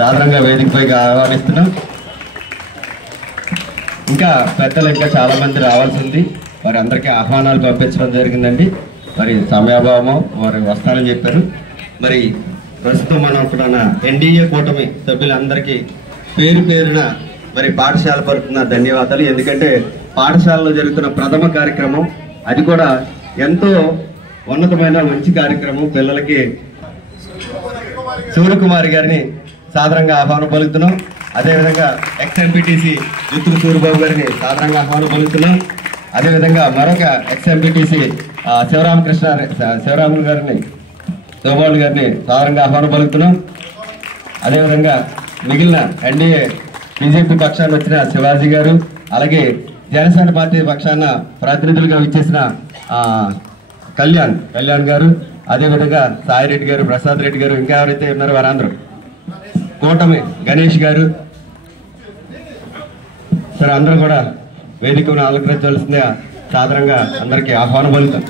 సాధారణంగా వేదికపైకి ఆహ్వానిస్తున్నాం. ఇంకా పెద్దలు ఇంకా చాలా మంది రావాల్సి ఉంది. వారి అందరికీ ఆహ్వానాలు పంపించడం జరిగిందండి. మరి సమయాభావము వారు వస్తారని చెప్పారు. మరి ప్రస్తుతం మనం అక్కడ ఎన్డీఏ కూటమి సభ్యులందరికీ పేరు పేరున మరి పాఠశాల పరుతున్న ధన్యవాదాలు. ఎందుకంటే పాఠశాలలో జరుగుతున్న ప్రథమ కార్యక్రమం, అది కూడా ఎంతో ఉన్నతమైన మంచి కార్యక్రమం. పిల్లలకి సూర్యకుమారి గారిని సాధారణంగా ఆహ్వానం పలుకుతున్నాం. అదేవిధంగా ఎక్స్ఎంపీటీసీ జిత్తుల సూర్యబాబు గారిని సాధారణంగా ఆహ్వానం పలుకుతున్నాం. అదేవిధంగా మరొక ఎక్స్ఎంపీటీసీ శివరాములు గారిని శివబాబు గారిని సాధారణంగా ఆహ్వానం పలుకుతున్నాం. అదేవిధంగా మిగిలిన ఎన్డీఏ బీజేపీ పక్షాన్ని వచ్చిన శివాజీ గారు, అలాగే జనసేన పార్టీ పక్షాన ప్రతినిధులుగా ఇచ్చేసిన కళ్యాణ్ గారు, అదేవిధంగా సాయిరెడ్డి గారు, ప్రసాద్ రెడ్డి గారు, ఇంకా ఎవరైతే ఉన్నారో వారందరూ, కూటమి గణేష్ గారు సార్ అందరూ కూడా వేదికను అలంకరించవలసిందిగా సాధారణంగా అందరికీ ఆహ్వానం పలుకుతాం.